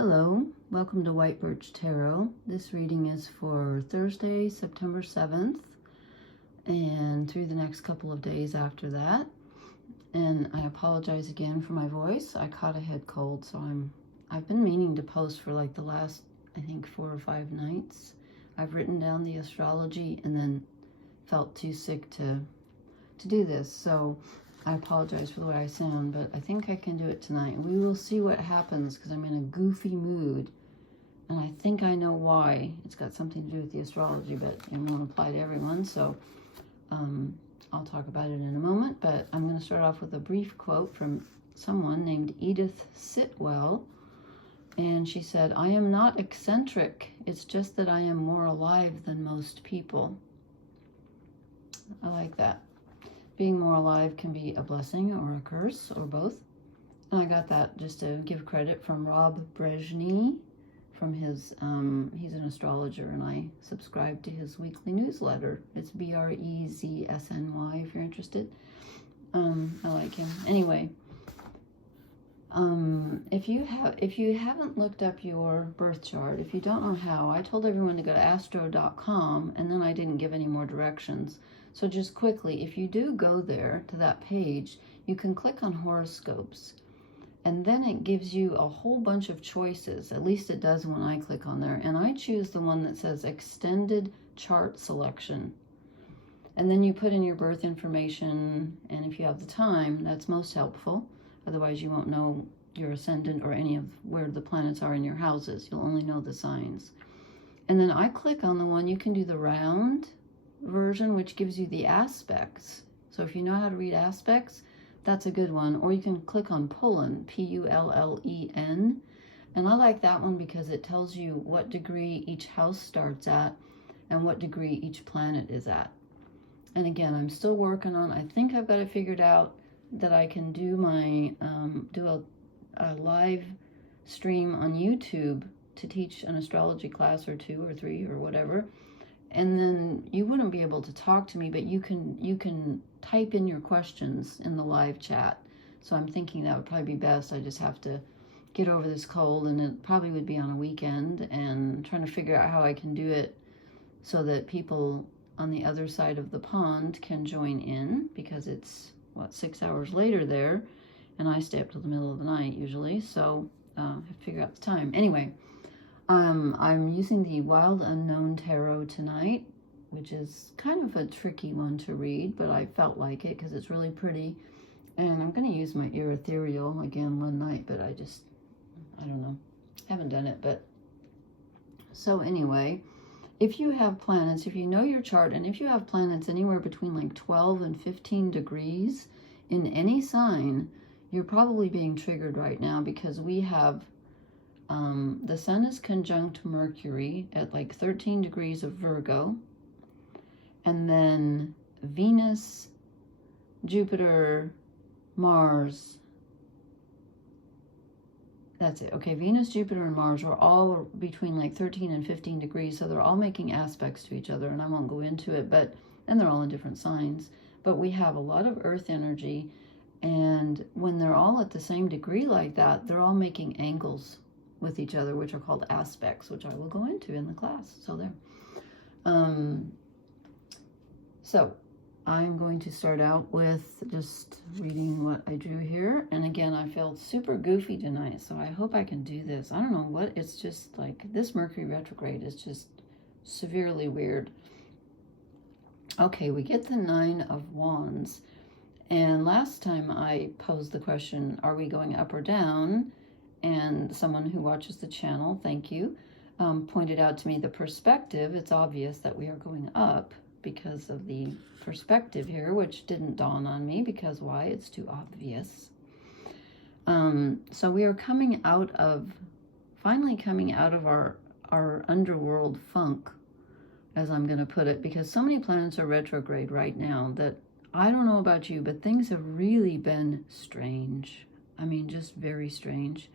Hello, welcome to White Birch Tarot. This reading is for Thursday, September 7th, and through the next couple of days after that. And I apologize again for my voice. I caught a head cold, so I've been meaning to post for like the last, I think, 4 or 5 nights. I've written down the astrology and then felt too sick to do this, so I apologize for the way I sound, but I think I can do it tonight. We will see what happens because I'm in a goofy mood, and I think I know why. It's got something to do with the astrology, but it won't apply to everyone, so I'll talk about it in a moment. But I'm going to start off with a brief quote from someone named Edith Sitwell, and she said, "I am not eccentric. It's just that I am more alive than most people." I like that. Being more alive can be a blessing or a curse or both. And I got that just to give credit from Rob Brezhny from his, he's an astrologer, and I subscribe to his weekly newsletter. It's BREZSNY if you're interested. I like him. Anyway, if you haven't looked up your birth chart, if you don't know how, I told everyone to go to astro.com, and then I didn't give any more directions. So just quickly, if you do go there to that page, you can click on horoscopes, and then it gives you a whole bunch of choices. At least it does when I click on there, and I choose the one that says extended chart selection. And then you put in your birth information, and if you have the time, that's most helpful. Otherwise you won't know your ascendant or any of where the planets are in your houses. You'll only know the signs. And then I click on the one, you can do the round version, which gives you the aspects. So if you know how to read aspects, that's a good one. Or you can click on Pullen, P-U-L-L-E-N. And I like that one because it tells you what degree each house starts at and what degree each planet is at. And again, I'm still working on, I think I've got it figured out that I can do my, a live stream on YouTube to teach an astrology class or 2 or 3 or whatever. And then you wouldn't be able to talk to me, but you can type in your questions in the live chat. So I'm thinking that would probably be best. I just have to get over this cold, and it probably would be on a weekend, and trying to figure out how I can do it so that people on the other side of the pond can join in, because it's, what, 6 hours later there, and I stay up till the middle of the night usually, so I have to figure out the time. Anyway, I'm using the Wild Unknown Tarot tonight, which is kind of a tricky one to read, but I felt like it because it's really pretty. And I'm going to use my Ethereal again one night, but I don't know. Haven't done it, but... So anyway, if you have planets, if you know your chart, and if you have planets anywhere between like 12 and 15 degrees in any sign, you're probably being triggered right now, because we have... the sun is conjunct Mercury at like 13 degrees of Virgo, and then Venus, Jupiter, Mars, that's it. Okay, Venus, Jupiter, and Mars are all between like 13 and 15 degrees, so they're all making aspects to each other, and I won't go into it, but, and they're all in different signs, but we have a lot of earth energy, and when they're all at the same degree like that, they're all making angles with each other, which are called aspects, which I will go into in the class. So there. So I'm going to start out with just reading what I drew here. And again, I felt super goofy tonight, so I hope I can do this. I don't know what, it's just like this Mercury retrograde is just severely weird. Okay, we get the 9 of Wands. And last time I posed the question, are we going up or down? And someone who watches the channel, thank you, pointed out to me the perspective. It's obvious that we are going up because of the perspective here, which didn't dawn on me, because why? It's too obvious. So we are coming out of, finally coming out of our underworld funk, as I'm going to put it, because so many planets are retrograde right now that I don't know about you, but things have really been strange. I mean, just very strange.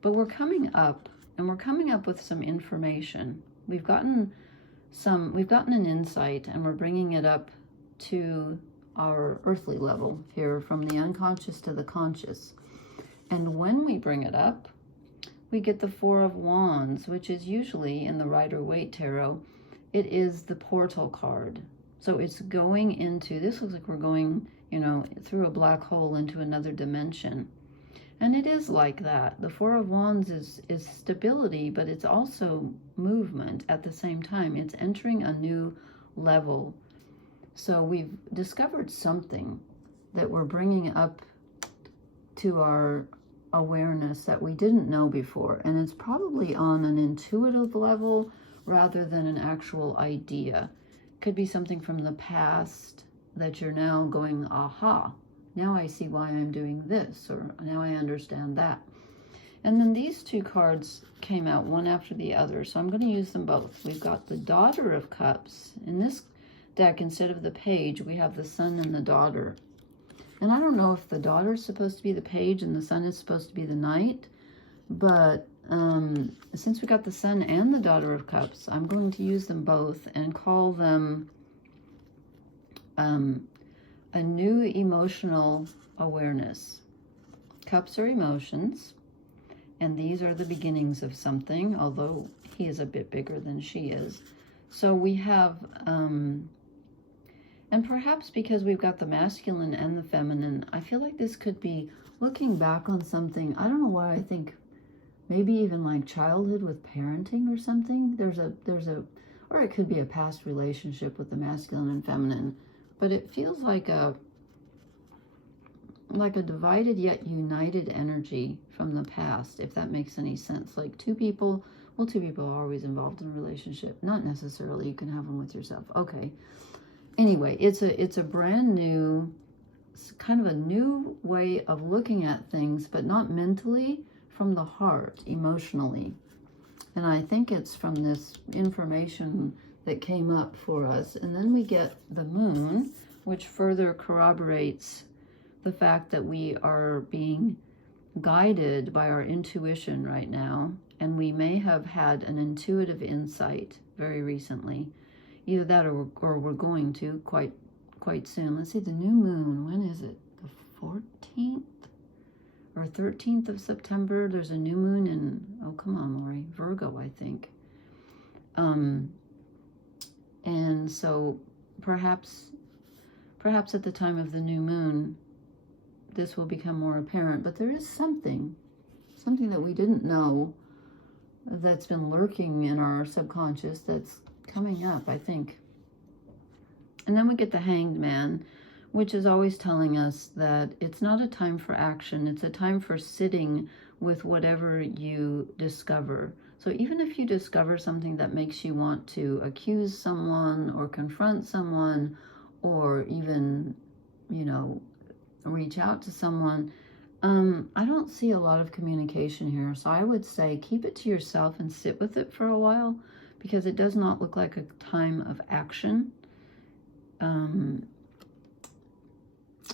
But we're coming up, and we're coming up with some information. We've gotten an insight, and we're bringing it up to our earthly level here, from the unconscious to the conscious. And when we bring it up, we get the Four of Wands, which is usually in the Rider-Waite Tarot, it is the portal card. So it's going into, this looks like we're going, you know, through a black hole into another dimension. And it is like that. The Four of Wands is stability, but it's also movement at the same time. It's entering a new level. So we've discovered something that we're bringing up to our awareness that we didn't know before. And it's probably on an intuitive level rather than an actual idea. Could be something from the past that you're now going, aha, now I see why I'm doing this, or now I understand that. And then these two cards came out one after the other, so I'm going to use them both. We've got the Daughter of Cups. In this deck, instead of the Page, we have the Sun and the Daughter. And I don't know if the Daughter is supposed to be the Page and the Sun is supposed to be the Knight, but since we got the Sun and the Daughter of Cups, I'm going to use them both and call them a new emotional awareness. Cups are emotions, and these are the beginnings of something, although he is a bit bigger than she is. So we have, and perhaps because we've got the masculine and the feminine, I feel like this could be looking back on something. I don't know why I think maybe even like childhood with parenting or something. Or it could be a past relationship with the masculine and feminine, but it feels like a divided yet united energy from the past, if that makes any sense. Like two people are always involved in a relationship. Not necessarily, you can have them with yourself. Okay. Anyway, it's a brand new, kind of a new way of looking at things, but not mentally, from the heart, emotionally. And I think it's from this information that came up for us. And then we get the Moon, which further corroborates the fact that we are being guided by our intuition right now. And we may have had an intuitive insight very recently. Either that or we're going to quite soon. Let's see, the new moon, when is it? The 14th or 13th of September. There's a new moon in, oh, come on, Lori, Virgo, I think. And so perhaps at the time of the new moon, this will become more apparent. But there is something that we didn't know that's been lurking in our subconscious that's coming up, I think. And then we get the Hanged Man, which is always telling us that it's not a time for action. It's a time for sitting with whatever you discover. So even if you discover something that makes you want to accuse someone or confront someone, or even, you know, reach out to someone, I don't see a lot of communication here. So I would say keep it to yourself and sit with it for a while, because it does not look like a time of action.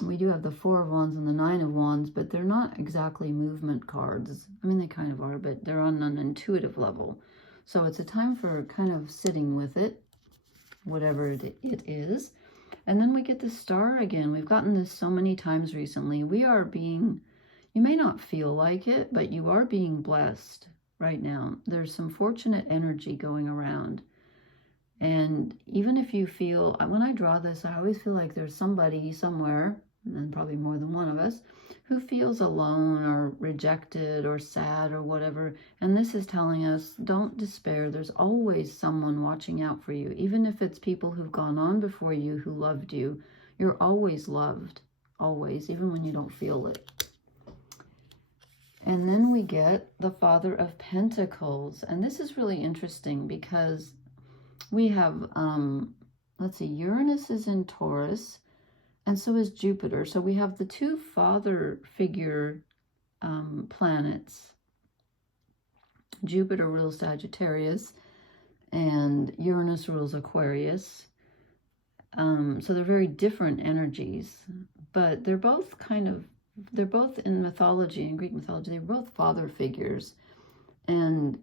We do have the Four of Wands and the Nine of Wands, but they're not exactly movement cards. I mean, they kind of are, but they're on an intuitive level. So it's a time for kind of sitting with it, whatever it is. And then we get the Star again. We've gotten this so many times recently. We are being, you may not feel like it, but you are being blessed right now. There's some fortunate energy going around. And even if you feel, when I draw this, I always feel like there's somebody somewhere, and probably more than one of us, who feels alone or rejected or sad or whatever. And this is telling us, don't despair. There's always someone watching out for you. Even if it's people who've gone on before you who loved you, you're always loved, always, even when you don't feel it. And then we get the Father of Pentacles. And this is really interesting because we have, let's see, Uranus is in Taurus, and so is Jupiter. So we have the two father figure planets. Jupiter rules Sagittarius, and Uranus rules Aquarius. So they're very different energies, but they're both they're both in mythology, in Greek mythology, they're both father figures. And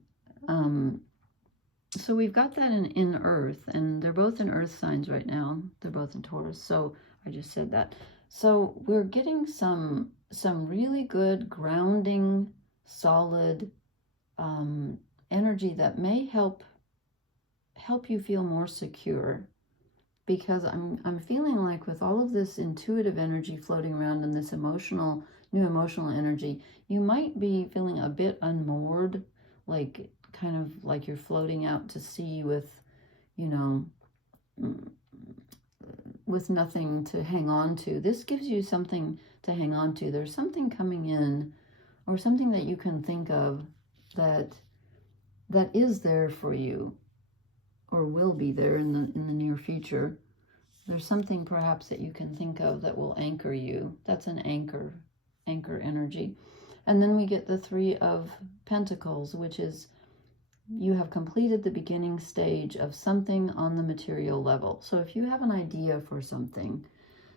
so we've got that in Earth, and they're both in Earth signs right now. They're both in Taurus. So I just said that. So we're getting some really good grounding, solid energy that may help you feel more secure, because I'm feeling like with all of this intuitive energy floating around and this new emotional energy, you might be feeling a bit unmoored, like kind of like you're floating out to sea with, you know, with nothing to hang on to. This gives you something to hang on to. There's something coming in, or something that you can think of that is there for you, or will be there in the near future. There's something perhaps that you can think of that will anchor you. That's an anchor energy. And then we get the Three of Pentacles, which is you have completed the beginning stage of something on the material level. So if you have an idea for something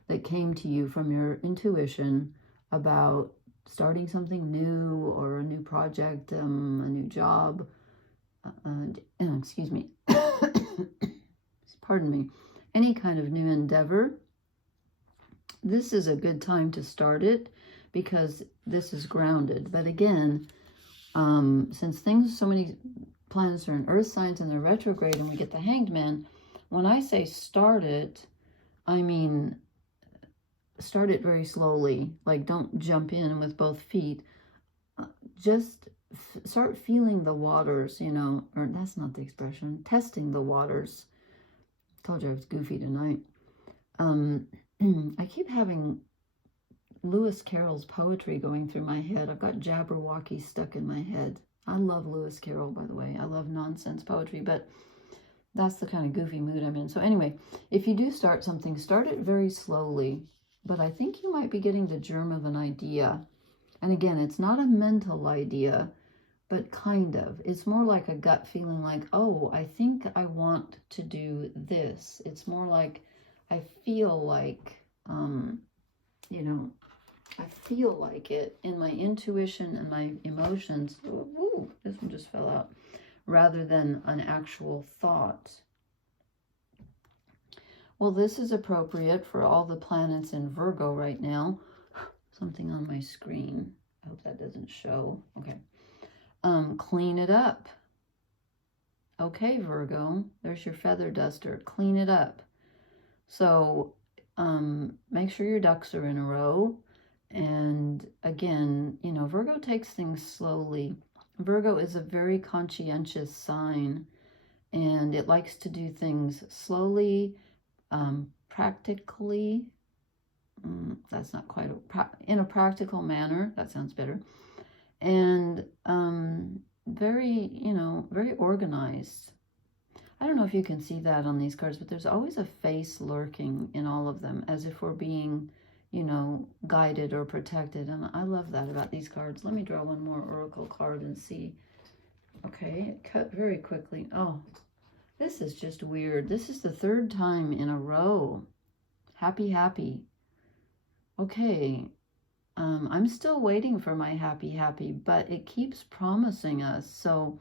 that came to you from your intuition about starting something new, or a new project, a new job, excuse me, pardon me, any kind of new endeavor, this is a good time to start it, because this is grounded. But again, since so many planets are in earth signs and they're retrograde and we get the Hanged Man, when I say start it, I mean start it very slowly. Like, don't jump in with both feet. Just start feeling the waters, you know, or that's not the expression, testing the waters. Told you I was goofy tonight. I keep having Lewis Carroll's poetry going through my head. I've got Jabberwocky stuck in my head. I love Lewis Carroll, by the way. I love nonsense poetry, but that's the kind of goofy mood I'm in. So anyway, if you do start something, start it very slowly. But I think you might be getting the germ of an idea. And again, it's not a mental idea, but kind of. It's more like a gut feeling, like, oh, I think I want to do this. It's more like I feel like, you know, I feel like it in my intuition and my emotions. Ooh, this one just fell out. Rather than an actual thought. Well, this is appropriate for all the planets in Virgo right now. Something on my screen. I hope that doesn't show. Okay. Clean it up. Okay, Virgo, there's your feather duster. Clean it up. So make sure your ducks are in a row. And again, you know, Virgo takes things slowly. Virgo is a very conscientious sign, and it likes to do things slowly, practically. That's not quite in a practical manner. That sounds better. And very, you know, very organized. I don't know if you can see that on these cards, but there's always a face lurking in all of them, as if we're being, you know, guided or protected. And I love that about these cards. Let me draw one more oracle card and see. Okay, it cut very quickly. Oh, this is just weird. This is the third time in a row. Happy, happy. Okay, I'm still waiting for my happy, happy, but it keeps promising us. So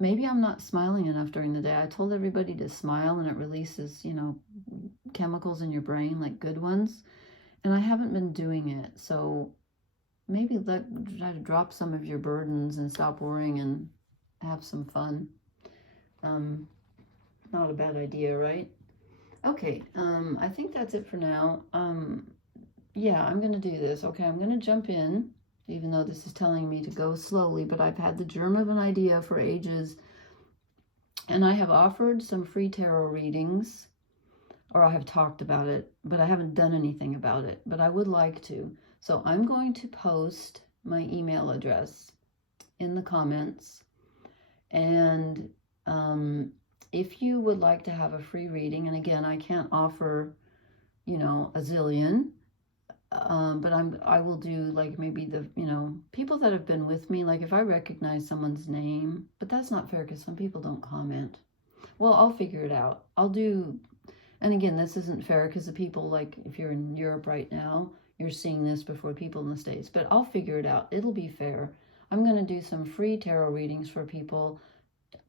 maybe I'm not smiling enough during the day. I told everybody to smile, and it releases, you know, chemicals in your brain, like good ones. And I haven't been doing it. So maybe try to drop some of your burdens and stop worrying and have some fun. Not a bad idea, right? Okay, I think that's it for now. Yeah, I'm going to do this. Okay, I'm going to jump in, even though this is telling me to go slowly, but I've had the germ of an idea for ages, and I have offered some free tarot readings, or I have talked about it, but I haven't done anything about it, but I would like to. So I'm going to post my email address in the comments, and if you would like to have a free reading, and again, I can't offer, you know, a zillion, but I will do, like, maybe the, you know, people that have been with me, like if I recognize someone's name, but that's not fair because some people don't comment. Well, I'll figure it out. I'll do, and again, this isn't fair because the people, like if you're in Europe right now, you're seeing this before people in the States, but I'll figure it out. It'll be fair. I'm going to do some free tarot readings for people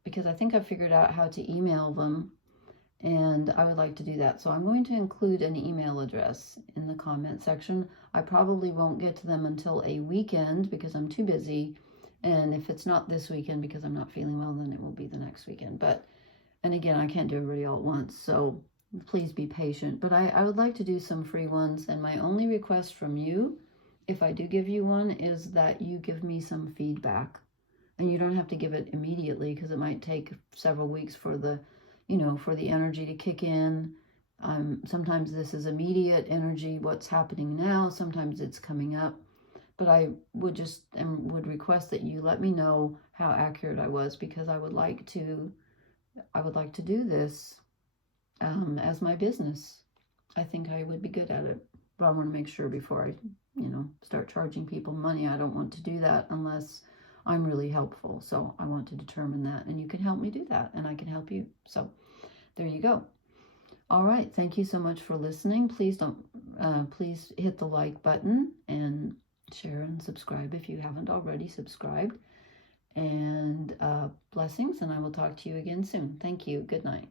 because I think I've figured out how to email them, and I would like to do that. So I'm going to include an email address in the comment section. I probably won't get to them until a weekend because I'm too busy, And if it's not this weekend because I'm not feeling well, then it will be the next weekend. But, and again, I can't do everybody all at once, so please be patient. But I would like to do some free ones, and my only request from you, if I do give you one, is that you give me some feedback. And you don't have to give it immediately, because it might take several weeks for the, for the energy to kick in. Sometimes this is immediate energy, what's happening now. Sometimes it's coming up. But I would just would request that you let me know how accurate I was, because I would like to do this as my business. I think I would be good at it, but I want to make sure before I, start charging people money. I don't want to do that unless I'm really helpful. So I want to determine that, and you can help me do that, and I can help you. So there you go. All right. Thank you so much for listening. Please please hit the like button and share and subscribe if you haven't already subscribed. And blessings, and I will talk to you again soon. Thank you. Good night.